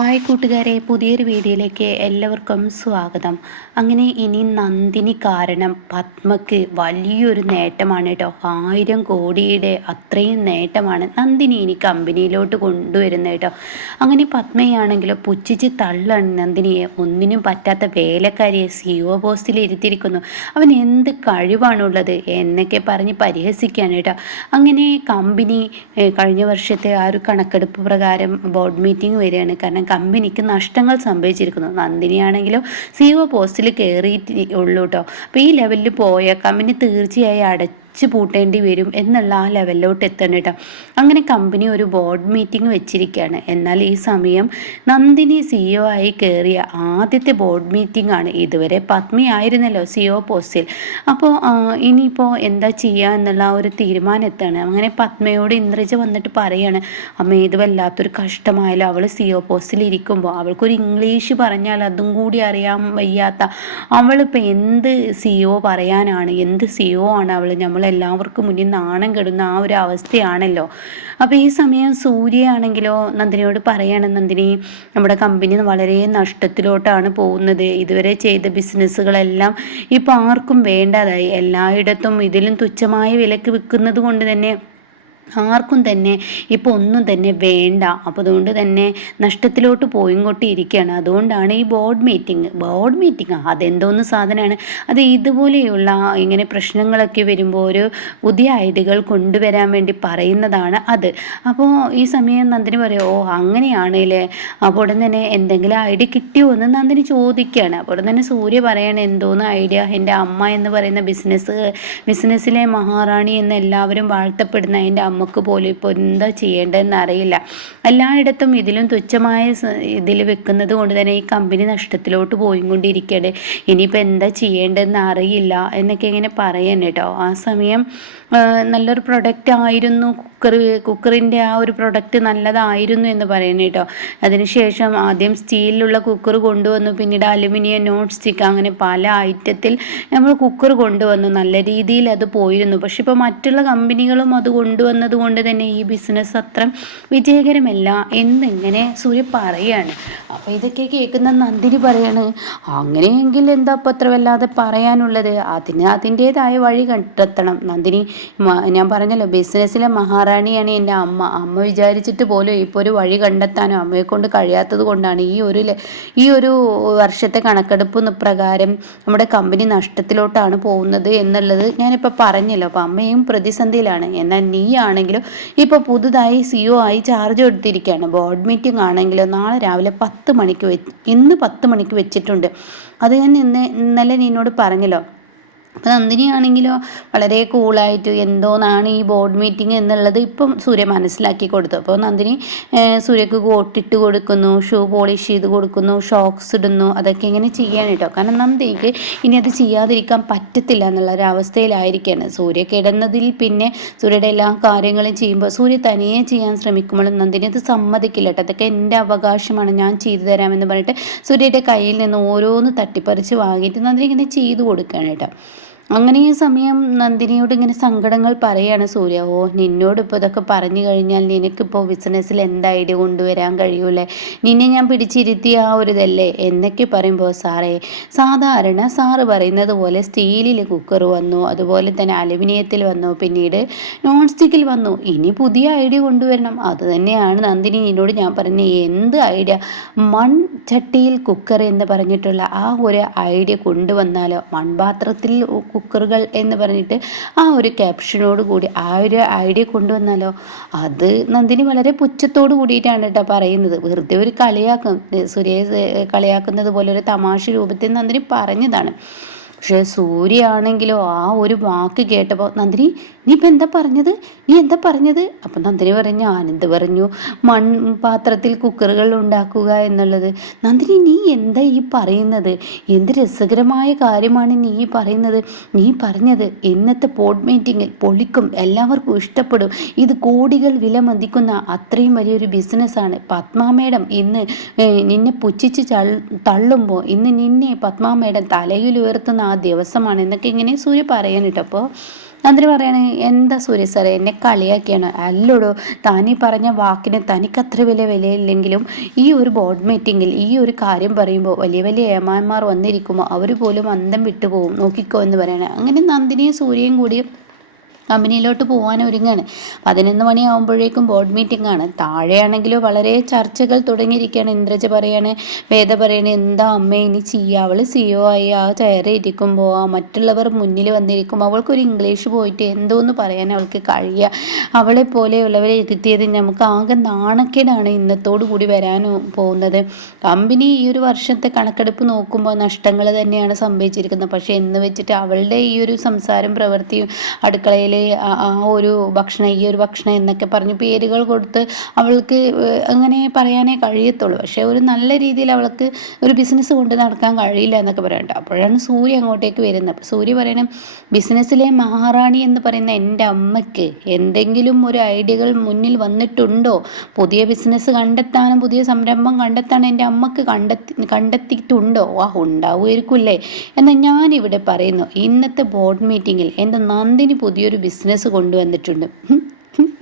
Hi കൂട്ടുകാരെ, പുതിയൊരു വീഡിയോയിലേക്ക് എല്ലാവർക്കും സ്വാഗതം. അങ്ങനെ ഇനി നന്ദിനി കാരണം പത്മയ്ക്ക് വലിയൊരു നേട്ടമാണ് കേട്ടോ. 1000 കോടിയുടെ അത്രയും നേട്ടമാണ് നന്ദിനി ഇനി കമ്പനിയിലോട്ട് കൊണ്ടുവരുന്നത് കേട്ടോ. അങ്ങനെ പത്മയാണെങ്കിലോ പുച്ഛിച്ച് തള്ളാണ് നന്ദിനിയെ. ഒന്നിനും പറ്റാത്ത വേലക്കാരിയെ CEO പോസ്റ്റിൽ ഇരുത്തിയിരിക്കുന്നു. അവൻ എന്ത് കഴിവാണുള്ളത് എന്നൊക്കെ പറഞ്ഞ് പരിഹസിക്കുകയാണ് കേട്ടോ. അങ്ങനെ കമ്പനി കഴിഞ്ഞ വർഷത്തെ ആ ഒരു കണക്കെടുപ്പ് പ്രകാരം ബോർഡ് മീറ്റിംഗ് വരികയാണ്. കാരണം കമ്പനിക്ക് നഷ്ടങ്ങൾ സംഭവിച്ചിരിക്കുന്നു. നന്ദിനിയാണെങ്കിലും CEO പോസ്റ്റിൽ കയറിയിട്ട് ഉള്ളൂ കേട്ടോ. അപ്പോൾ ഈ ലെവലിൽ പോയ കമ്പനി തീർച്ചയായും പൂട്ടേണ്ടി വരും എന്നുള്ള ആ ലെവലിലോട്ട് എത്തണം കേട്ടോ. അങ്ങനെ കമ്പനി ഒരു ബോർഡ് മീറ്റിംഗ് വെച്ചിരിക്കുകയാണ്. എന്നാൽ ഈ സമയം നന്ദിനി CEO ആയി കയറിയ ആദ്യത്തെ ബോർഡ് മീറ്റിംഗ് ആണ്. ഇതുവരെ പത്മിയായിരുന്നല്ലോ CEO പോസ്റ്റിൽ. അപ്പോൾ ഇനിയിപ്പോൾ എന്താ ചെയ്യുക എന്നുള്ള ആ ഒരു തീരുമാനം എത്താണ്. അങ്ങനെ പത്മയോട് ഇന്ദ്രജ വന്നിട്ട് പറയാണ്, അമ്മ ഇത് വല്ലാത്തൊരു കഷ്ടമായാലും അവൾ CEO പോസ്റ്റിൽ ഇരിക്കുമ്പോൾ അവൾക്കൊരു ഇംഗ്ലീഷ് പറഞ്ഞാൽ അതും കൂടി അറിയാൻ വയ്യാത്ത അവളിപ്പോൾ എന്ത് CEO പറയാനാണ്, എന്ത് CEO ആണ് അവൾ? നമ്മളെല്ലാവർക്കും മുന്നിൽ നാണം കെടുന്ന ആ ഒരു അവസ്ഥയാണല്ലോ. അപ്പോൾ ഈ സമയം സൂര്യയാണെങ്കിലോ നന്ദിനിയോട് പറയാണ്, നന്ദിനി, നമ്മുടെ കമ്പനി വളരെ നഷ്ടത്തിലോട്ടാണ് പോകുന്നത്. ഇതുവരെ ചെയ്ത ബിസിനസ്സുകളെല്ലാം ഇപ്പോൾ ആർക്കും വേണ്ടതായി. എല്ലായിടത്തും ഇതിലും തുച്ഛമായ വിലക്ക് വിൽക്കുന്നത് കൊണ്ട് തന്നെ ആർക്കും തന്നെ ഇപ്പോൾ ഒന്നും തന്നെ വേണ്ട. അപ്പോൾ അതുകൊണ്ട് തന്നെ നഷ്ടത്തിലോട്ട് പോയിക്കൊണ്ടിരിക്കുകയാണ്. അതുകൊണ്ടാണ് ഈ ബോർഡ് മീറ്റിംഗ് അതെന്തോന്ന് സാധനമാണ്? അത് ഇതുപോലെയുള്ള ഇങ്ങനെ പ്രശ്നങ്ങളൊക്കെ വരുമ്പോൾ ഒരു പുതിയ ഐഡിയകൾ കൊണ്ടുവരാൻ വേണ്ടി പറയുന്നതാണ് അത്. അപ്പോൾ ഈ സമയം നന്ദിനി പറയും, ഓ അങ്ങനെയാണല്ലേ. അപ്പോൾ ഉടൻ തന്നെ എന്തെങ്കിലും ഐഡിയ കിട്ടിയോ എന്ന് നന്ദിനി ചോദിക്കുകയാണ്. അപ്പോൾ ഉടൻ തന്നെ സൂര്യ പറയാണ്, എന്തോന്ന് ഐഡിയ? എൻ്റെ അമ്മ എന്ന് പറയുന്ന ബിസിനസ്സിലെ മഹാറാണി എന്ന് എല്ലാവരും വാഴ്ത്തപ്പെടുന്ന എൻ്റെ അമ്മക്ക് പോലും ഇപ്പോൾ എന്താ ചെയ്യേണ്ടതെന്ന് അറിയില്ല. എല്ലായിടത്തും ഇതിലും തുച്ഛമായ ഇതിൽ വെക്കുന്നത് കൊണ്ട് തന്നെ ഈ കമ്പനി നഷ്ടത്തിലോട്ട് പോയിക്കൊണ്ടിരിക്കുകയാണ്. ഇനിയിപ്പോൾ എന്താ ചെയ്യേണ്ടതെന്ന് അറിയില്ല എന്നൊക്കെ ഇങ്ങനെ പറയാൻ കേട്ടോ. ആ സമയം നല്ലൊരു പ്രൊഡക്റ്റ് ആയിരുന്നു കുക്കറിൻ്റെ ആ ഒരു പ്രൊഡക്റ്റ് നല്ലതായിരുന്നു എന്ന് പറയുന്നത് കേട്ടോ. അതിനുശേഷം ആദ്യം സ്റ്റീലിലുള്ള കുക്കർ കൊണ്ടുവന്നു, പിന്നീട് അലുമിനിയം, നോൺ സ്റ്റിക്ക്, അങ്ങനെ പല ഐറ്റത്തിൽ നമ്മൾ കുക്കർ കൊണ്ടുവന്നു. നല്ല രീതിയിൽ അത് പോയിരുന്നു. പക്ഷെ ഇപ്പോൾ മറ്റുള്ള കമ്പനികളും അത് കൊണ്ടുവന്നത് കൊണ്ട് തന്നെ ഈ ബിസിനസ് അത്ര വിജയകരമല്ല എന്നിങ്ങനെ സൂര്യ പറയാണ്. അപ്പോൾ ഇതൊക്കെ കേൾക്കുന്ന നന്ദിനി പറയാണ്, അങ്ങനെയെങ്കിൽ എന്താ ഇപ്പോൾ അത്ര വല്ലാതെ പറയാനുള്ളത്? അതിൻ്റേതായ വഴി കണ്ടെത്തണം നന്ദിനി. ഞാൻ പറഞ്ഞല്ലോ, ബിസിനസ്സിലെ മഹാറാണിയാണ് എൻ്റെ അമ്മ വിചാരിച്ചിട്ട് പോലും ഇപ്പോൾ ഒരു വഴി കണ്ടെത്താനോ അമ്മയെ കൊണ്ട് കഴിയാത്തത് കൊണ്ടാണ് ഈ ഒരു വർഷത്തെ കണക്കെടുപ്പ് പ്രകാരം നമ്മുടെ കമ്പനി നഷ്ടത്തിലോട്ടാണ് പോകുന്നത് എന്നുള്ളത് ഞാനിപ്പോൾ പറഞ്ഞല്ലോ. അപ്പോൾ അമ്മയും പ്രതിസന്ധിയിലാണ്. എന്നാൽ നീ ആണെങ്കിലും ഇപ്പോൾ പുതുതായി CEO ആയി ചാർജ് എടുത്തിരിക്കുകയാണ്. ബോർഡ് മീറ്റിംഗ് ആണെങ്കിലോ നാളെ രാവിലെ 10 മണിക്ക് ഇന്ന് 10 മണിക്ക് വെച്ചിട്ടുണ്ട്. അത് ഞാൻ ഇന്നലെ നിന്നോട് പറഞ്ഞല്ലോ. അപ്പോൾ നന്ദിനിയാണെങ്കിലോ വളരെ കൂളായിട്ട് എന്തോന്നാണ് ഈ ബോർഡ് മീറ്റിംഗ് എന്നുള്ളത് ഇപ്പം സൂര്യ മനസ്സിലാക്കി കൊടുത്തു. അപ്പോൾ നന്ദിനി സൂര്യക്ക് കോട്ടിട്ട് കൊടുക്കുന്നു, ഷൂ പോളിഷ് ചെയ്ത് കൊടുക്കുന്നു, ഷോക്സ് ഇടുന്നു. അതൊക്കെ ഇങ്ങനെ ചെയ്യാൻ കേട്ടോ. കാരണം നന്ദിനിക്ക് ഇനി അത് ചെയ്യാതിരിക്കാൻ പറ്റത്തില്ല എന്നുള്ളൊരവസ്ഥയിലായിരിക്കുകയാണ്. സൂര്യ കിടന്നതിൽ പിന്നെ സൂര്യയുടെ എല്ലാ കാര്യങ്ങളും ചെയ്യുമ്പോൾ സൂര്യ തനിയെ ചെയ്യാൻ ശ്രമിക്കുമ്പോഴും നന്ദിനി അത് സമ്മതിക്കില്ല കേട്ടോ. അതൊക്കെ എൻ്റെ അവകാശമാണ്, ഞാൻ ചെയ്തു തരാമെന്ന് പറഞ്ഞിട്ട് സൂര്യയുടെ കയ്യിൽ നിന്ന് ഓരോന്ന് തട്ടിപ്പറിച്ച് വാങ്ങിയിട്ട് നന്ദിനി ഇങ്ങനെ ചെയ്തു കൊടുക്കുകയാണ് കേട്ടോ. അങ്ങനെ ഈ സമയം നന്ദിനിയോട് ഇങ്ങനെ സങ്കടങ്ങൾ പറയാണ് സൂര്യ. ഓ, നിന്നോട് ഇപ്പോൾ ഇതൊക്കെ പറഞ്ഞു കഴിഞ്ഞാൽ നിനക്കിപ്പോൾ ബിസിനസ്സിൽ എന്ത് ഐഡിയ കൊണ്ടുവരാൻ കഴിയൂലേ? നിന്നെ ഞാൻ പിടിച്ചിരുത്തിയ ആ ഒരു ഇതല്ലേ എന്നൊക്കെ പറയുമ്പോൾ, സാധാരണ സാറ് പറയുന്നത് പോലെ സ്റ്റീലിൽ കുക്കർ വന്നു, അതുപോലെ തന്നെ അലുമിനിയത്തിൽ വന്നു, പിന്നീട് നോൺ സ്റ്റിക്കിൽ വന്നു. ഇനി പുതിയ ഐഡിയ കൊണ്ടുവരണം. അത് തന്നെയാണ് നന്ദിനി നിന്നോട് ഞാൻ പറഞ്ഞ എന്ത് ഐഡിയ? മൺചട്ടിയിൽ കുക്കർ എന്ന് പറഞ്ഞിട്ടുള്ള ആ ഒരു ഐഡിയ കൊണ്ടുവന്നാലോ? മൺപാത്രത്തിൽ കുക്കറുകൾ എന്ന് പറഞ്ഞിട്ട് ആ ഒരു ക്യാപ്ഷനോട് കൂടി ആ ഒരു ഐഡിയ കൊണ്ടുവന്നാലോ? അത് നന്ദിനി വളരെ പുച്ഛത്തോട് കൂടിയിട്ടാണ് കേട്ടോ പറയുന്നത്. വെറുതെ ഒരു സുരേഷ് കളിയാക്കുന്നത് പോലെ ഒരു തമാശ രൂപത്തിൽ നന്ദിനി പറഞ്ഞതാണ്. പക്ഷേ സൂര്യ ആണെങ്കിലോ ആ ഒരു വാക്ക് കേട്ടപ്പോൾ, നന്ദിനി നീ ഇപ്പം എന്താ പറഞ്ഞത്? അപ്പം നന്ദിനി പറഞ്ഞു, ഞാനെന്ത് പറഞ്ഞു? മൺപാത്രത്തിൽ കുക്കറുകൾ ഉണ്ടാക്കുക എന്നുള്ളത്. നന്ദിനി നീ എന്താ ഈ പറയുന്നത്? എന്ത് രസകരമായ കാര്യമാണ് നീ പറയുന്നത്. നീ പറഞ്ഞത് ഇന്നത്തെ ബോർഡ് മീറ്റിങ്ങിൽ പൊളിക്കും, എല്ലാവർക്കും ഇഷ്ടപ്പെടും, ഇത് കോടികൾ വില മതിക്കുന്ന അത്രയും വലിയൊരു ബിസിനസ്സാണ്. പത്മ മേഡം ഇന്ന് നിന്നെ പുച്ഛിച്ച് തള്ളുമ്പോൾ ഇന്ന് നിന്നെ പത്മ മേഡം തലയിൽ ഉയർത്തുന്ന ആ ദിവസമാണ് എന്നൊക്കെ ഇങ്ങനെ സൂര്യ പറയാനിട്ട്. അപ്പോൾ നന്ദിനി പറയാണ്, എന്താ സൂര്യ സാറേ എന്നെ കളിയാക്കിയാണ്? അല്ലോടോ, താനീ പറഞ്ഞ വാക്കിന് തനിക്കത്ര വിലയില്ലെങ്കിലും ഈ ഒരു ബോർഡ് മീറ്റിങ്ങിൽ ഈ ഒരു കാര്യം പറയുമ്പോൾ വലിയ വലിയ ഏമാന്മാർ വന്നിരിക്കുമ്പോൾ അവർ പോലും അന്തം വിട്ടുപോകും, നോക്കിക്കോ എന്ന് പറയാണ്. അങ്ങനെ നന്ദിനിയും സൂര്യയും കൂടി കമ്പനിയിലോട്ട് പോകാൻ ഒരുങ്ങാണ്. 11 മണിയാകുമ്പോഴേക്കും ബോർഡ് മീറ്റിംഗ് ആണ്. താഴെയാണെങ്കിലോ വളരെ ചർച്ചകൾ തുടങ്ങിയിരിക്കുകയാണ്. ഇന്ദ്രജ പറയാണ്, വേദ പറയണേ, എന്താ അമ്മ ഇനി ചെയ്യുക? അവൾ CEO ആയി ആ ചെയറിൽ ഇരിക്കുമ്പോൾ ആ മറ്റുള്ളവർ മുന്നിൽ വന്നിരിക്കുമ്പോൾ അവൾക്കൊരു ഇംഗ്ലീഷ് പോയിട്ട് എന്തോന്ന് പറയാൻ അവൾക്ക് കഴിയുക? അവളെ പോലെയുള്ളവരെ ഇരുത്തിയത് നമുക്ക് ആകെ നാണക്കേടാണ് ഇന്നത്തോടു കൂടി വരാൻ പോകുന്നത്. കമ്പനി ഈ ഒരു വർഷത്തെ കണക്കെടുപ്പ് നോക്കുമ്പോൾ നഷ്ടങ്ങൾ തന്നെയാണ് സംഭവിച്ചിരിക്കുന്നത്. പക്ഷേ എന്ന് വെച്ചിട്ട് അവളുടെ ഈ ഒരു സംസാരം പ്രവൃത്തിയും അടുക്കളയിൽ ആ ഒരു ഭക്ഷണം, ഈ ഒരു ഭക്ഷണം എന്നൊക്കെ പറഞ്ഞ് പേരുകൾ കൊടുത്ത് അവൾക്ക് അങ്ങനെ പറയാനേ കഴിയത്തുള്ളൂ. പക്ഷേ ഒരു നല്ല രീതിയിൽ അവൾക്ക് ഒരു ബിസിനസ് കൊണ്ട് നടക്കാൻ കഴിയില്ല എന്നൊക്കെ പറയണ്ട. അപ്പോഴാണ് സൂര്യ അങ്ങോട്ടേക്ക് വരുന്നത്. അപ്പോൾ സൂര്യ പറയണം, ബിസിനസ്സിലെ മഹാറാണി എന്ന് പറയുന്ന എൻ്റെ അമ്മയ്ക്ക് എന്തെങ്കിലും ഒരു ഐഡിയകൾ മുന്നിൽ വന്നിട്ടുണ്ടോ? പുതിയ ബിസിനസ് കണ്ടെത്താനും പുതിയ സംരംഭം കണ്ടെത്താനും എൻ്റെ അമ്മക്ക് കണ്ടെത്തിയിട്ടുണ്ടോ? ഉണ്ടാവുമായിരിക്കുമല്ലേ? എന്നാൽ ഞാനിവിടെ പറയുന്നു, ഇന്നത്തെ ബോർഡ് മീറ്റിങ്ങിൽ എൻ്റെ നന്ദിനി പുതിയൊരു ബിസിനസ് കൊണ്ടുവന്നിട്ടുണ്ട്.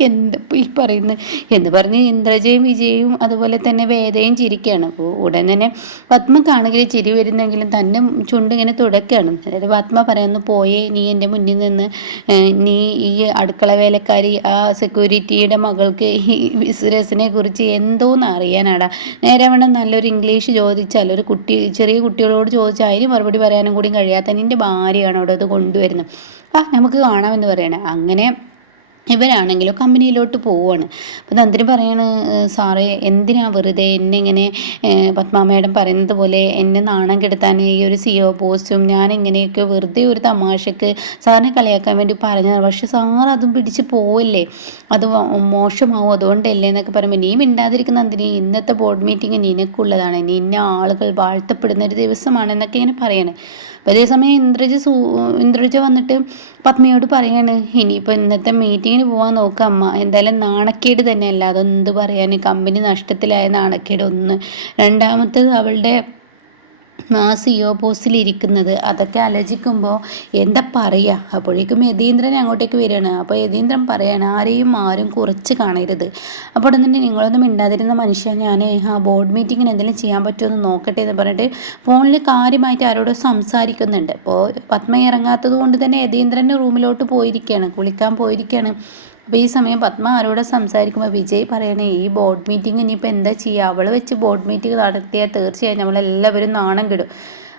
എന്താ ഈ പറയുന്നത് എന്ന് പറഞ്ഞ് ഇന്ദ്രജയും വിജയും അതുപോലെ തന്നെ വേദയും ചിരിക്കുകയാണ്. അപ്പോൾ ഉടൻ തന്നെ പത്മക്കാണെങ്കിൽ ചിരി വരുന്നെങ്കിലും തന്നെ ചുണ്ടിങ്ങനെ തുടക്കുകയാണ്. അതായത് പത്മ പറയുന്നു, പോയേ നീ എൻ്റെ മുന്നിൽ നിന്ന്, നീ ഈ അടുക്കള വേലക്കാരി ആ സെക്യൂരിറ്റിയുടെ മകൾക്ക് ഈ ബിസിനസ്സിനെ കുറിച്ച് എന്തോന്ന് അറിയാനാടാ? നേരെ വേണം നല്ലൊരു ഇംഗ്ലീഷ് ചോദിച്ചാൽ, ഒരു ചെറിയ കുട്ടികളോട് ചോദിച്ചാൽ അതിന് മറുപടി പറയാനും കൂടി കഴിയാത്ത നിൻ്റെ ഭാര്യയാണ് അവിടെ അത് കൊണ്ടുവരുന്നത്. നമുക്ക് കാണാമെന്ന് പറയണേ. അങ്ങനെ ഇവരാണെങ്കിലോ കമ്പനിയിലോട്ട് പോവുകയാണ്. അപ്പോൾ നന്ദിനി പറയാണ്, സാറേ എന്തിനാ വെറുതെ എന്നെ ഇങ്ങനെ പത്മ മേഡം പറയുന്നത് പോലെ എന്നെ നാണം കെടുത്താൻ ഈ ഒരു CEO പോസ്റ്റും ഞാൻ ഇങ്ങനെയൊക്കെ വെറുതെ ഒരു തമാശക്ക് സാറിനെ കളിയാക്കാൻ വേണ്ടി പറഞ്ഞതാണ്. പക്ഷെ സാർ അതും പിടിച്ച് പോവില്ലേ, അത് മോശമാവും, അതുകൊണ്ടല്ലേ എന്നൊക്കെ പറയുമ്പോൾ, നീ മിണ്ടാതിരിക്കുന്ന നന്ദിനി, ഇന്നത്തെ ബോർഡ് മീറ്റിംഗ് നിനക്കുള്ളതാണ്, നിന്നെ ആളുകൾ വാഴ്ത്തപ്പെടുന്ന ഒരു ദിവസമാണ് എന്നൊക്കെ ഇങ്ങനെ പറയാണ്. അപ്പോൾ അതേസമയം ഇന്ദ്രജ വന്നിട്ട് പത്മയോട് പറയാണ്, ഇനിയിപ്പോൾ ഇന്നത്തെ മീറ്റിങ്ങിന് പോകാൻ നോക്കുക അമ്മ, എന്തായാലും നാണക്കേട് തന്നെയല്ല, അതൊന്ത് പറയാൻ, കമ്പനി നഷ്ടത്തിലായ നാണക്കേട് ഒന്ന്. രണ്ടാമത്തേത് അവളുടെ ആ CEO പോസ്റ്റിലിരിക്കുന്നത്, അതൊക്കെ ആലോചിക്കുമ്പോൾ എന്താ പറയുക. അപ്പോഴേക്കും യതീന്ദ്രൻ അങ്ങോട്ടേക്ക് വരികയാണ്. അപ്പോൾ യതീന്ദ്രൻ പറയാണ്, ആരും കുറച്ച് കാണരുത്. അപ്പോൾ തന്നെ നിങ്ങളൊന്നും മിണ്ടാതിരുന്ന മനുഷ്യ, ഞാൻ ആ ബോർഡ് മീറ്റിങ്ങിന് എന്തെങ്കിലും ചെയ്യാൻ പറ്റുമോ എന്ന് നോക്കട്ടെ എന്ന് പറഞ്ഞിട്ട് ഫോണിൽ കാര്യമായിട്ട് ആരോട് സംസാരിക്കുന്നുണ്ട്. അപ്പോൾ പത്മ ഇറങ്ങാത്തത് കൊണ്ട് തന്നെ യതീന്ദ്രൻ്റെ റൂമിലോട്ട് പോയിരിക്കുകയാണ്, കുളിക്കാൻ പോയിരിക്കുകയാണ്. അപ്പോൾ ഈ സമയം പത്മ ആരോട് സംസാരിക്കുമ്പോൾ വിജയ് പറയണേ, ഈ ബോർഡ് മീറ്റിംഗ് ഇനിയിപ്പോൾ എന്താ ചെയ്യുക? അവൾ വെച്ച് ബോർഡ് മീറ്റിംഗ് നടത്തിയാൽ തീർച്ചയായും നമ്മളെല്ലാവരും നാണം കെടും.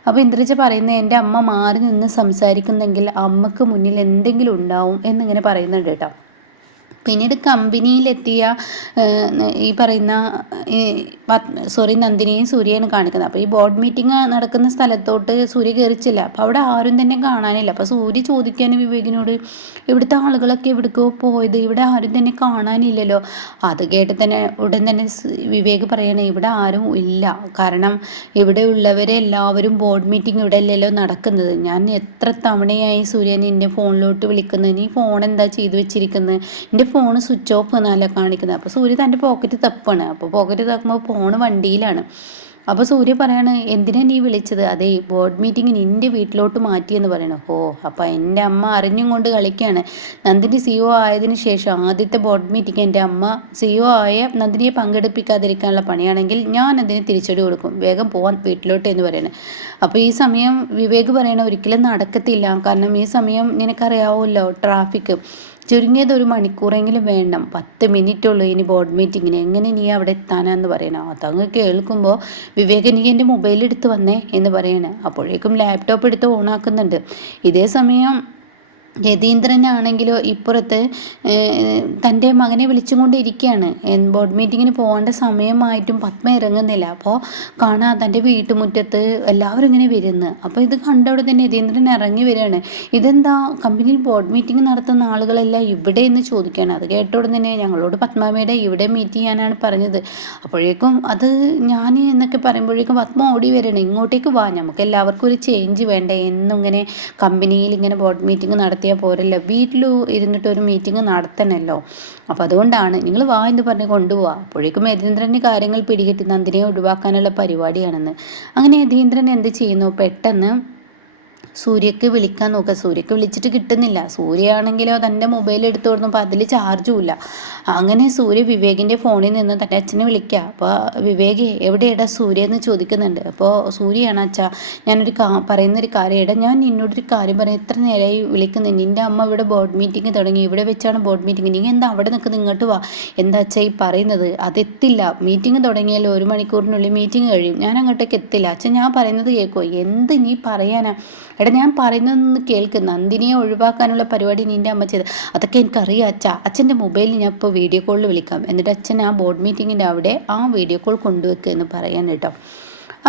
അപ്പോൾ ഇന്ദ്രജ പറയുന്നത്, എൻ്റെ അമ്മ മാറി നിന്ന് സംസാരിക്കുന്നെങ്കിൽ അമ്മക്ക് മുന്നിൽ എന്തെങ്കിലും ഉണ്ടാവും എന്നിങ്ങനെ പറയുന്നുണ്ട് കേട്ടോ. പിന്നീട് കമ്പനിയിലെത്തിയ ഈ പറയുന്ന നന്ദിനിയും സൂര്യയാണ് കാണിക്കുന്നത്. അപ്പോൾ ഈ ബോർഡ് മീറ്റിംഗ് നടക്കുന്ന സ്ഥലത്തോട്ട് സൂര്യ കയറിച്ചില്ല. അപ്പോൾ അവിടെ ആരും തന്നെ കാണാനില്ല. അപ്പോൾ സൂര്യ ചോദിക്കാൻ വിവേകിനോട്, ഇവിടുത്തെ ആളുകളൊക്കെ എവിടേക്കോ പോയത്, ഇവിടെ ആരും തന്നെ കാണാനില്ലല്ലോ. അത് കേട്ട് തന്നെ ഉടൻ തന്നെ വിവേക് പറയണേ, ഇവിടെ ആരും ഇല്ല, കാരണം ഇവിടെ ഉള്ളവരെ എല്ലാവരും ബോർഡ് മീറ്റിംഗ് ഇവിടെ അല്ലല്ലോ നടക്കുന്നത്. ഞാൻ എത്ര തവണയായി സൂര്യൻ എൻ്റെ ഫോണിലോട്ട് വിളിക്കുന്നത്, നീ ഫോൺ എന്താ ചെയ്തു വെച്ചിരിക്കുന്നത്? എൻ്റെ ഫോണ് സ്വിച്ച് ഓഫ് എന്നല്ല കാണിക്കുന്നത്. അപ്പോൾ സൂര്യ തൻ്റെ പോക്കറ്റ് തപ്പാണ്. അപ്പോൾ പോക്കറ്റ് തപ്പുമ്പോൾ ഫോണ് വണ്ടിയിലാണ്. അപ്പോൾ സൂര്യ പറയാണ്, എന്തിനാ നീ വിളിച്ചത്? അതെ, ബോർഡ് മീറ്റിംഗ് നിൻ്റെ വീട്ടിലോട്ട് മാറ്റിയെന്ന് പറയണം. അപ്പോൾ എൻ്റെ അമ്മ അറിഞ്ഞും കൊണ്ട് കളിക്കുകയാണ്. നന്ദിനി CEO ആയതിനു ശേഷം ആദ്യത്തെ ബോർഡ് മീറ്റിംഗ് എൻ്റെ അമ്മ CEO ആയ നന്ദിനിയെ പങ്കെടുപ്പിക്കാതിരിക്കാനുള്ള പണിയാണെങ്കിൽ ഞാൻ അതിന് തിരിച്ചടി കൊടുക്കും, വേഗം പോവാൻ വീട്ടിലോട്ട് എന്ന് പറയണേ. അപ്പോൾ ഈ സമയം വിവേക് പറയണ, ഒരിക്കലും നടക്കത്തില്ല, കാരണം ഈ സമയം നിനക്കറിയാവുമല്ലോ ട്രാഫിക്, ചുരുങ്ങിയത് 1 മണിക്കൂറെങ്കിലും വേണം, 10 മിനിറ്റുള്ളൂ ഇനി ബോർഡ് മീറ്റിങ്ങിന്, എങ്ങനെ നീ അവിടെ എത്താനാന്ന് പറയണം. അതങ്ങ് കേൾക്കുമ്പോൾ വിവേക്, നീ എൻ്റെ മൊബൈൽ എടുത്ത് വന്നേ എന്ന് പറയണേ. അപ്പോഴേക്കും ലാപ്ടോപ്പ് എടുത്ത് ഓണാക്കുന്നുണ്ട്. ഇതേ സമയം യതീന്ദ്രനാണെങ്കിലോ ഇപ്പുറത്ത് തൻ്റെ മകനെ വിളിച്ചുകൊണ്ടിരിക്കുകയാണ്. ബോർഡ് മീറ്റിങ്ങിന് പോകേണ്ട സമയമായിട്ടും പത്മ ഇറങ്ങുന്നില്ല. അപ്പോൾ കാണാം തൻ്റെ വീട്ടുമുറ്റത്ത് എല്ലാവരും ഇങ്ങനെ വരുന്നു. അപ്പോൾ ഇത് കണ്ടവിടെ തന്നെ യതീന്ദ്രൻ ഇറങ്ങി വരികയാണ്. ഇതെന്താ, കമ്പനിയിൽ ബോർഡ് മീറ്റിംഗ് നടത്തുന്ന ആളുകളെല്ലാം ഇവിടെ എന്ന് ചോദിക്കുകയാണ്. അത് കേട്ടോടെ തന്നെ, ഞങ്ങളോട് പത്മാമയുടെ ഇവിടെ മീറ്റ് ചെയ്യാനാണ് പറഞ്ഞത്. അപ്പോഴേക്കും അത് ഞാൻ എന്നൊക്കെ പറയുമ്പോഴേക്കും പത്മ ഓടി വരണം, ഇങ്ങോട്ടേക്ക് വാ, നമുക്ക് എല്ലാവർക്കും ഒരു ചേഞ്ച് വേണ്ടേ, എന്നും ഇങ്ങനെ കമ്പനിയിൽ ഇങ്ങനെ ബോർഡ് മീറ്റിംഗ് നടത്തിയാൽ പോരല്ലോ, വീട്ടിൽ ഇരുന്നിട്ട് ഒരു മീറ്റിംഗ് നടത്തണമല്ലോ. അപ്പോൾ അതുകൊണ്ടാണ് നിങ്ങൾ വാ എന്ന് പറഞ്ഞ് കൊണ്ടുപോവാ. അപ്പോഴേക്കും യതീന്ദ്രന് കാര്യങ്ങൾ പിടികിട്ടി, നന്ദിനിയെ ഒഴിവാക്കാനുള്ള പരിപാടിയാണെന്ന്. അങ്ങനെ യതീന്ദ്രൻ എന്ത് ചെയ്യുന്നു, പെട്ടെന്ന് സൂര്യക്ക് വിളിക്കാൻ നോക്കുക. സൂര്യക്ക് വിളിച്ചിട്ട് കിട്ടുന്നില്ല. സൂര്യയാണെങ്കിലോ തൻ്റെ മൊബൈൽ എടുത്ത് കൊടുത്തപ്പോൾ അതിൽ ചാർജും ഇല്ല. അങ്ങനെ സൂര്യ വിവേകിൻ്റെ ഫോണിൽ നിന്ന് തൻ്റെ അച്ഛനെ വിളിക്കുക. അപ്പോൾ വിവേക് എവിടെയാടാ സൂര്യ എന്ന് ചോദിക്കുന്നുണ്ട്. അപ്പോൾ സൂര്യയാണ് അച്ഛാ, ഞാനൊരു പറയുന്നൊരു കാര്യം, എടാ ഞാൻ നിന്നോടൊരു കാര്യം പറയാം, എത്ര നേരമായി വിളിക്കുന്നത്, നിൻ്റെ അമ്മ ഇവിടെ ബോർഡ് മീറ്റിംഗ് തുടങ്ങി, ഇവിടെ വെച്ചാണ് ബോർഡ് മീറ്റിംഗ്, നീ എന്താ അവിടെ നിൽക്കുന്നത്, ഇങ്ങോട്ട് വാ, എന്താ അച്ഛാ ഈ പറയുന്നത്, അതെത്തില്ല, മീറ്റിംഗ് തുടങ്ങിയാലോ 1 മണിക്കൂറിനുള്ളിൽ മീറ്റിംഗ് കഴിയും, ഞാൻ അങ്ങോട്ടേക്ക് എത്തില്ല, അച്ഛൻ ഞാൻ പറയുന്നത് കേൾക്കുമോ, എന്ത് നീ പറയാനാ, എടാ ഞാൻ പറയുന്നതൊന്ന് കേൾക്ക്, നന്ദിനിയെ ഒഴിവാക്കാനുള്ള പരിപാടി നിൻ്റെ അമ്മ ചെയ്ത്, അതൊക്കെ എനിക്കറിയാം അച്ഛാ, അച്ഛൻ്റെ മൊബൈലിൽ ഞാൻ ഇപ്പോൾ വീഡിയോ കോളിൽ വിളിക്കാം, എന്നിട്ട് അച്ഛൻ ആ ബോർഡ് മീറ്റിങ്ങിൻ്റെ അവിടെ ആ വീഡിയോ കോൾ കൊണ്ടുവെക്കുക എന്ന് പറയാൻ കേട്ടോ.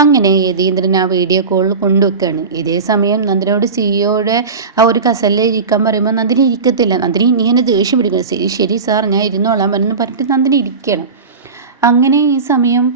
അങ്ങനെ യതീന്ദ്രൻ ആ വീഡിയോ കോൾ കൊണ്ടുവെക്കുകയാണ്. ഇതേ സമയം നന്ദിനിയോട് സിഇഒയുടെ ആ ഒരു കസലിൽ ഇരിക്കാൻ പറയുമ്പോൾ നന്ദിനി ഇരിക്കത്തില്ല. നന്ദിനി ഇങ്ങനെ ദേഷ്യം പിടിക്കുന്നത്, ശരി ശരി സാർ ഞാൻ ഇരുന്നോളാം എന്ന് പറഞ്ഞിട്ട് നന്ദിനി ഇരിക്കുകയാണ്. അങ്ങനെ ഈ സമയം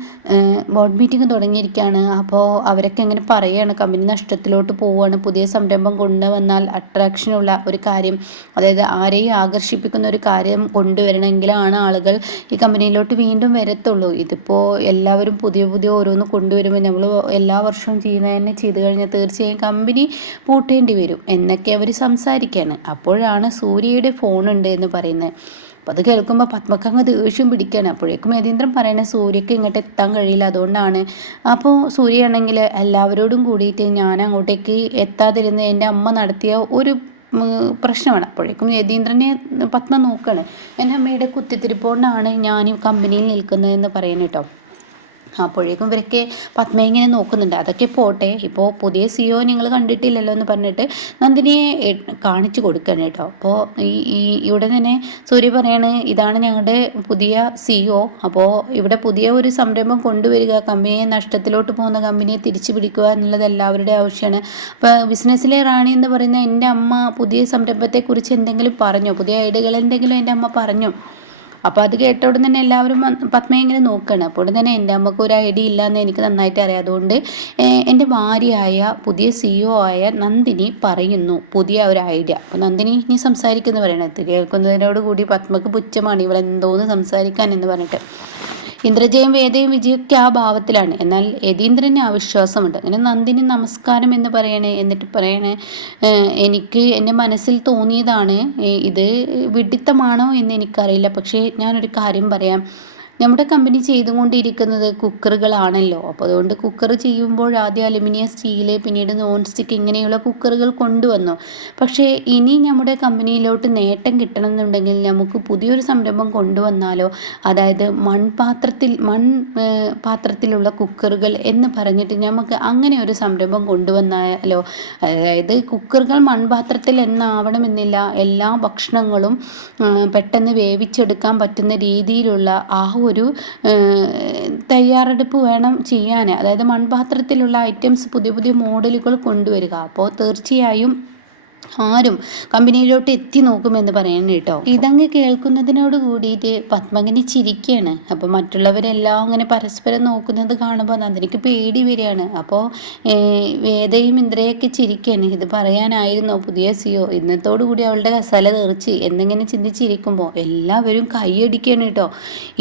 ബോർഡ് മീറ്റിംഗ് തുടങ്ങിയിരിക്കുകയാണ്. അപ്പോൾ അവരൊക്കെ ഇങ്ങനെ പറയുകയാണ്, കമ്പനി നഷ്ടത്തിലോട്ട് പോവുകയാണ്, പുതിയ സംരംഭം കൊണ്ടുവന്നാൽ അട്രാക്ഷനുള്ള ഒരു കാര്യം, അതായത് ആരെയും ആകർഷിപ്പിക്കുന്ന ഒരു കാര്യം കൊണ്ടുവരണമെങ്കിലാണ് ആളുകൾ ഈ കമ്പനിയിലോട്ട് വീണ്ടും വരത്തുള്ളൂ. ഇതിപ്പോൾ എല്ലാവരും പുതിയ പുതിയ ഓരോന്ന് കൊണ്ടുവരുമ്പോൾ നമ്മൾ എല്ലാ വർഷവും ചെയ്യുന്നത് ചെയ്തു കഴിഞ്ഞാൽ തീർച്ചയായും കമ്പനി പൂട്ടേണ്ടി വരും എന്നൊക്കെ അവർ സംസാരിക്കുകയാണ്. അപ്പോഴാണ് സൂര്യയുടെ ഫോണുണ്ട് എന്ന് പറയുന്നത്. അപ്പോൾ അത് കേൾക്കുമ്പോൾ പത്മക്ക് അങ്ങ് ദേഷ്യം പിടിക്കുകയാണ്. അപ്പോഴേക്കും യതീന്ദ്രൻ പറയണേ സൂര്യക്ക് ഇങ്ങോട്ട് എത്താൻ കഴിയില്ല, അതുകൊണ്ടാണ്. അപ്പോൾ സൂര്യയാണെങ്കിൽ എല്ലാവരോടും കൂടിയിട്ട് ഞാൻ അങ്ങോട്ടേക്ക് എത്താതിരുന്ന് എൻ്റെ അമ്മ നടത്തിയ ഒരു പ്രശ്നമാണ്. അപ്പോഴേക്കും യതീന്ദ്രനെ പത്മ നോക്കുകയാണ്, എൻ്റെ അമ്മയുടെ കുത്തിത്തിരിപ്പോണ്ടാണ് ഞാൻ ഈ കമ്പനിയിൽ നിൽക്കുന്നതെന്ന് പറയുന്നത് കേട്ടോ. അപ്പോഴേക്കും ഇവരൊക്കെ പത്മ ഇങ്ങനെ നോക്കുന്നുണ്ട്. അതൊക്കെ പോട്ടെ, ഇപ്പോൾ പുതിയ സിഇഒ നിങ്ങൾ കണ്ടിട്ടില്ലല്ലോ എന്ന് പറഞ്ഞിട്ട് നന്ദിനിയെ കാണിച്ചു കൊടുക്കണം കേട്ടോ. അപ്പോൾ ഇവിടെ തന്നെ സൂര്യ പറയാണ്, ഇതാണ് ഞങ്ങളുടെ പുതിയ സിഇഒ, അപ്പോൾ ഇവിടെ പുതിയ ഒരു സംരംഭം കൊണ്ടുവരിക, കമ്പനിയെ നഷ്ടത്തിലോട്ട് പോകുന്ന കമ്പനിയെ തിരിച്ചു പിടിക്കുക എന്നുള്ളത് എല്ലാവരുടെ ആവശ്യമാണ്. അപ്പോൾ ബിസിനസ്സിലെ റാണി എന്ന് പറയുന്ന എൻ്റെ അമ്മ പുതിയ സംരംഭത്തെക്കുറിച്ച് എന്തെങ്കിലും പറഞ്ഞോ, പുതിയ ഐഡിയകൾ എന്തെങ്കിലും എൻ്റെ അമ്മ പറഞ്ഞോ? അപ്പോൾ അത് കേട്ട ഉടൻ തന്നെ എല്ലാവരും പത്മയെ ഇങ്ങനെ നോക്കുകയാണ്. അപ്പോൾ ഉടൻ തന്നെ എൻ്റെ അമ്മക്ക് ഒരു ഐഡിയ ഇല്ലയെന്ന് എനിക്ക് നന്നായിട്ട് അറിയാം. അതുകൊണ്ട് എൻ്റെ ഭാര്യയായ പുതിയ സിഇഒ ആയ നന്ദിനി പറയുന്നു പുതിയ ഒരു ഐഡിയ. അപ്പോൾ നന്ദിനി ഇനി സംസാരിക്കുന്നു പറയണത് കേൾക്കുന്നതിനോട് കൂടി പത്മക്ക് പുച്ഛമാണ്, ഇവളെന്തോന്ന് സംസാരിക്കാൻ എന്ന് പറഞ്ഞിട്ട്. ഇന്ദ്രജയും വേദയും വിജയൊക്കെ ആ ഭാവത്തിലാണ്. എന്നാൽ യതീന്ദ്രന് ആ വിശ്വാസമുണ്ട്. അങ്ങനെ നന്ദിനി നമസ്കാരം എന്ന് പറയണേ, എന്നിട്ട് പറയണേ, എനിക്ക് എൻ്റെ മനസ്സിൽ തോന്നിയതാണ്, ഇത് വിഡിത്തമാണോ എന്ന് എനിക്കറിയില്ല, പക്ഷേ ഞാനൊരു കാര്യം പറയാം, നമ്മുടെ കമ്പനി ചെയ്തുകൊണ്ടിരിക്കുന്നത് കുക്കറുകളാണല്ലോ. അപ്പോൾ അതുകൊണ്ട് കുക്കർ ചെയ്യുമ്പോൾ ആദ്യം അലുമിനിയം, സ്റ്റീല്, പിന്നീട് നോൺ സ്റ്റിക്ക് ഇങ്ങനെയുള്ള കുക്കറുകൾ കൊണ്ടുവന്നു. പക്ഷേ ഇനി നമ്മുടെ കമ്പനിയിലോട്ട് നേട്ടം കിട്ടണമെന്നുണ്ടെങ്കിൽ നമുക്ക് പുതിയൊരു സംരംഭം കൊണ്ടുവന്നാലോ, അതായത് പാത്രത്തിലുള്ള കുക്കറുകൾ എന്ന് പറഞ്ഞിട്ട് നമുക്ക് അങ്ങനെ ഒരു സംരംഭം കൊണ്ടുവന്നാലോ. അതായത് കുക്കറുകൾ മൺപാത്രത്തിൽ എന്നാവണമെന്നില്ല, എല്ലാ ഭക്ഷണങ്ങളും പെട്ടെന്ന് വേവിച്ചെടുക്കാൻ പറ്റുന്ന രീതിയിലുള്ള ആ ഒരു തയ്യാറെടുപ്പ് വേണം ചെയ്യാൻ. അതായത് മൺപാത്രത്തിലുള്ള ഐറ്റംസ് പുതിയ പുതിയ മോഡലുകൾ കൊണ്ടുവരിക. അപ്പോൾ തീർച്ചയായും ആരും കമ്പനിയിലോട്ട് എത്തി നോക്കുമെന്ന് പറയുന്നത് കേട്ടോ. ഇതങ്ങ് കേൾക്കുന്നതിനോട് കൂടിയിട്ട് പത്മകനി ചിരിക്കുകയാണ്. അപ്പോൾ മറ്റുള്ളവരെല്ലാം അങ്ങനെ പരസ്പരം നോക്കുന്നത് കാണുമ്പോൾ നന്ദിനിക്ക് പേടി വരികയാണ്. അപ്പോൾ വേദയും ഇന്ദ്രയൊക്കെ ചിരിക്കുകയാണ്. ഇത് പറയാനായിരുന്നോ പുതിയ സിഇഒ, ഇന്നത്തോടു കൂടി അവളുടെ കസല തെറിച്ച് എന്നിങ്ങനെ ചിന്തിച്ചിരിക്കുമ്പോൾ എല്ലാവരും കൈയടിക്കുകയാണ് കേട്ടോ.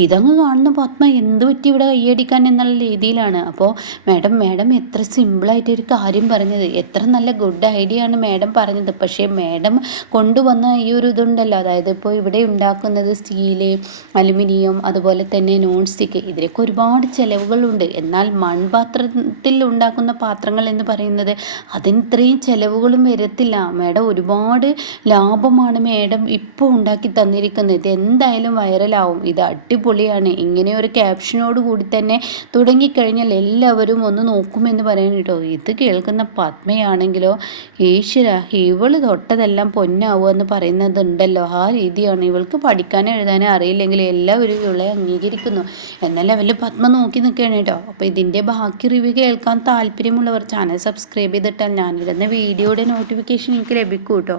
ഇതങ്ങ് കാണുന്ന പത്മ എന്ത് പറ്റി ഇവിടെ കൈയടിക്കാൻ എന്നുള്ള രീതിയിലാണ്. അപ്പോൾ മാഡം എത്ര സിമ്പിളായിട്ടൊരു കാര്യം പറഞ്ഞത്, എത്ര നല്ല ഗുഡ് ഐഡിയ ആണ് മാഡം പറഞ്ഞത്. പക്ഷേ മാഡം കൊണ്ടുവന്ന ഈ ഒരു ഇതുണ്ടല്ലോ, അതായത് ഇപ്പോൾ ഇവിടെ ഉണ്ടാക്കുന്നത് സ്റ്റീല്, അലുമിനിയം, അതുപോലെ തന്നെ നോൺ സ്റ്റിക്ക്, ഇതിലൊക്കെ ഒരുപാട് ചിലവുകളുണ്ട്. എന്നാൽ മൺപാത്രത്തിൽ ഉണ്ടാക്കുന്ന പാത്രങ്ങൾ എന്ന് പറയുന്നത് അതിന് ഇത്രയും ചിലവുകളും വരത്തില്ല. മാഡം ഒരുപാട് ലാഭമാണ് മാഡം ഇപ്പോൾ ഉണ്ടാക്കി തന്നിരിക്കുന്നത്. ഇത് എന്തായാലും വൈറലാവും, ഇത് അടിപൊളിയാണ്. ഇങ്ങനെ ഒരു ക്യാപ്ഷനോട് കൂടി തന്നെ തുടങ്ങിക്കഴിഞ്ഞാൽ എല്ലാവരും ഒന്ന് നോക്കുമെന്ന് പറയാൻ കേട്ടോ. ഇത് കേൾക്കുന്ന പത്മയാണെങ്കിലോ, ഈശ്വര ഇവൾ തൊട്ടതെല്ലാം പൊന്നാവുക എന്ന് പറയുന്നതുണ്ടല്ലോ, ആ രീതിയാണ്. ഇവൾക്ക് പഠിക്കാനും എഴുതാനും അറിയില്ലെങ്കിൽ എല്ലാവരും ഇവളെ അംഗീകരിക്കുന്നു എന്ന ലെവലിൽ പത്മ നോക്കി നിൽക്കുകയാണ് കേട്ടോ. അപ്പോൾ ഇതിൻ്റെ ബാക്കി റിവ്യൂ കേൾക്കാൻ താല്പര്യമുള്ളവർ ചാനൽ സബ്സ്ക്രൈബ് ചെയ്തിട്ടാൽ ഞാനിടുന്ന വീഡിയോയുടെ നോട്ടിഫിക്കേഷൻ എനിക്ക് ലഭിക്കും കേട്ടോ.